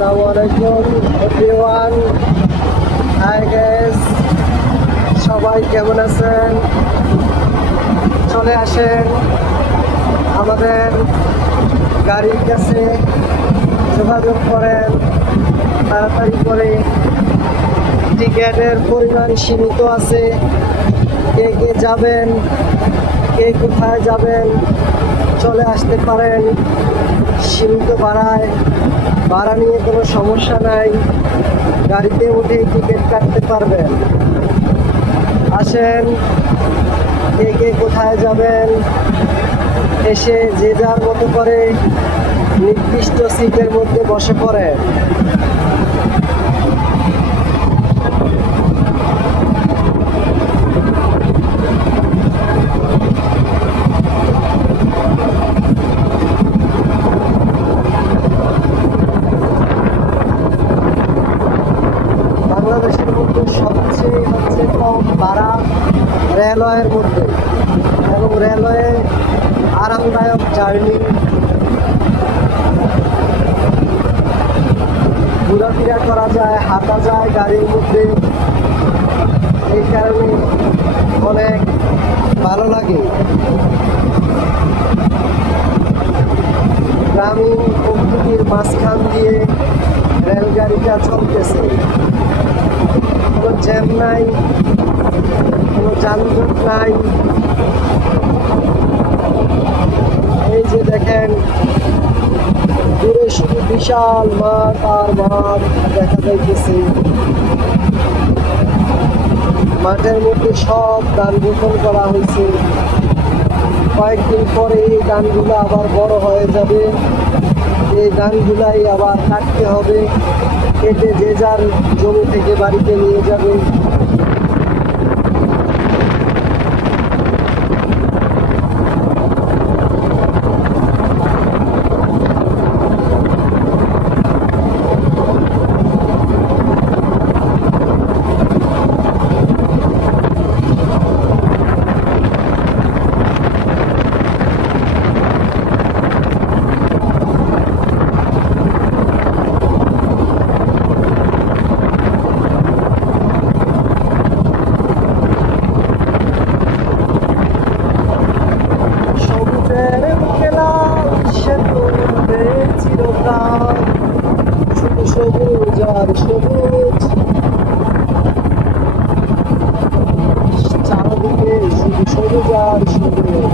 আসসালামু আলাইকুম everyone high gas সবাই কেমন আছেন? চলে আসেন আমাদের গাড়ির কাছে। যোগাযোগ করেন, তাড়াতাড়ি করে। টিকেটের পরিমাণ সীমিত আছে। কে কে যাবেন, কে কোথায় যাবেন, চলে আসতে পারেন। সীমিত বাড়ায় ভাড়া নিয়ে কোনো সমস্যা নাই। গাড়িতে উঠে টিকিট কাটতে পারবেন। আসেন, কে কে কোথায় যাবেন, এসে যে যার মতো করে নির্দিষ্ট সিটের মধ্যে বসে পড়েন। রেলওয়ের মধ্যে এবং রেলওয়ে আরামদায়ক জার্নি। ঘোরাফেরা করা যায়, হাঁটা যায় গাড়ির মধ্যে। এই কারণে অনেক ভালো লাগে। গ্রামীণ প্রকৃতির মাঝখান দিয়ে রেলগাড়িটা চলতেছে। কোনো জ্যাম নাই কোনো যানজট নাই। এই যে দেখেন দূরে শুধু বিশাল মাঠ আর মাঠ দেখা যাইতেছে। মাঠের মধ্যে সব ধান রোপণ করা হয়েছে। কয়েকদিন পরে এই ধানগুলো আবার বড় হয়ে যাবে। এই ধানগুলাই আবার কাটতে হবে। কেটে যে যার জমি থেকে বাড়িতে নিয়ে যাবে। সবুজ আর সবুজ। চারদিকে শুধু সবুজ আর সবুজ।